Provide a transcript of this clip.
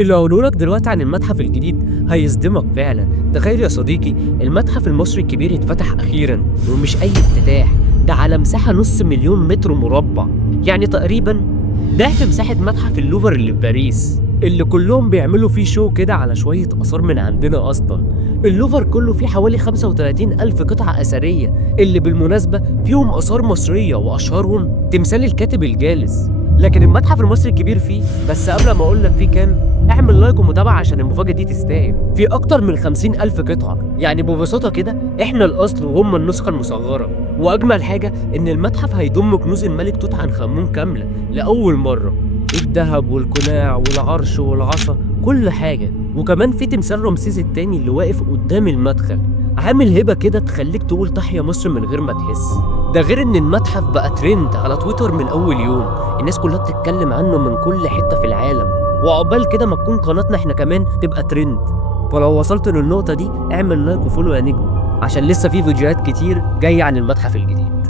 اللي هقوله لك دلوقتي عن المتحف الجديد هيصدمك فعلا. تخيل يا صديقي، المتحف المصري الكبير اتفتح اخيرا، ومش اي افتتاح، ده على مساحة نص مليون متر مربع، يعني تقريبا ضعف مساحة متحف اللوفر اللي في باريس، اللي كلهم بيعملوا فيه شو كده على شوية آثار من عندنا أصلا. اللوفر كله فيه حوالي 35 ألف قطعة أثرية، اللي بالمناسبة فيهم آثار مصرية وأشهرهم تمثال الكاتب الجالس. لكن المتحف المصري الكبير فيه، بس قبل ما أقول لك فيه كام، اعمل لايك ومتابعة عشان المفاجأة دي تستاهل. في أكتر من 50 ألف قطعة، يعني ببساطة كده إحنا الأصل وهم النسخة المصغرة. وأجمل حاجة إن المتحف هيضم كنوز الملك توت عنخ آمون كاملة لأول مرة، الذهب والقناع والعرش والعصا، كل حاجة. وكمان في تمثال رمسيس التاني اللي واقف قدام المدخل، عامل هبة كده تخليك تقول تحيا مصر من غير ما تحس. ده غير ان المتحف بقى ترند على تويتر من اول يوم، الناس كلها بتتكلم عنه من كل حتة في العالم، وعقبال كده ما تكون قناتنا احنا كمان تبقى ترند. ولو وصلت للنقطة دي اعمل لايك وفولو يا نجم، عشان لسه في فيديوهات كتير جاية عن المتحف الجديد.